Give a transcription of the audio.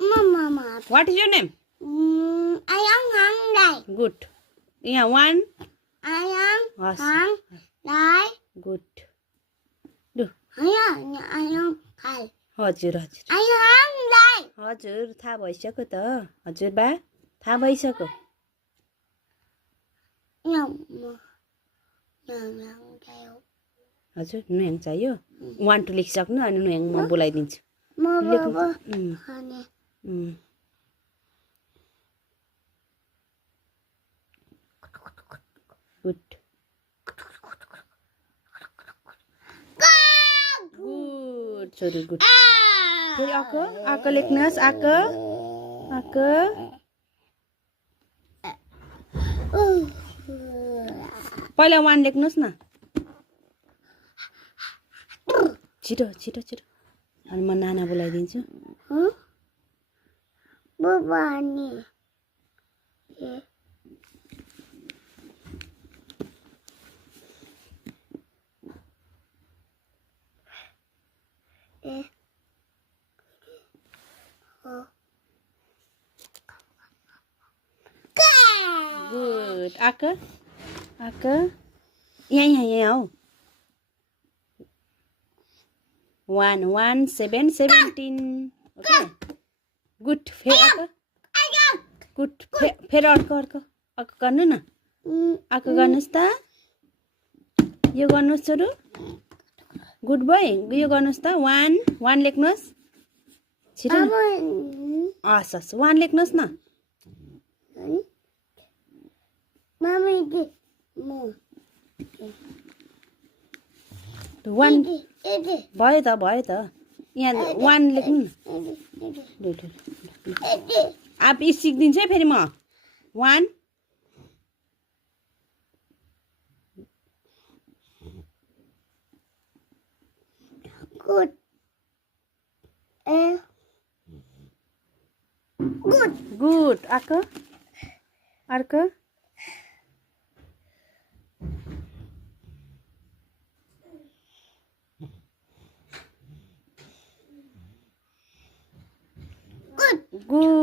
Mama. What is your name? I am hungry. Good. Yeah, one. I am Yes. hungry. Good. Do. I am hungry. हजुर हजुर I am hungry. हजुर थाहा भइसक्यो त हजुर बा थाहा भइसक्यो हजुर नुहाङ चाहियो 1 2 लेखिसक्नु अनि नुहाङ म बोलाइदिन्छु गुड गुड छोरी गुड फेरि अक लेख्नुहोस् अक पहिला 1 लेख्नुहोस् न छिटो छिटो छिटो अनि म नाना बोलाइदिन्छु बुबानी गुड आक यहाँ हौ 1 1 7 17 ओके गुड फेरि गुड फेरि अर्को गर्नु न अर्को गर्नुहोस् त यो गर्नुहोस् छोरो गुड बोय यो गर्नुहोस् त 1 लेख्नुहोस् छिटो हस् हस् 1 लेख्नुहोस् न मम्मी दे म 1 भयो त यहाँ 1 लेख्नु न अब सिक्दिन्छु है फेरि म 1 गुड गुड अर्को गुड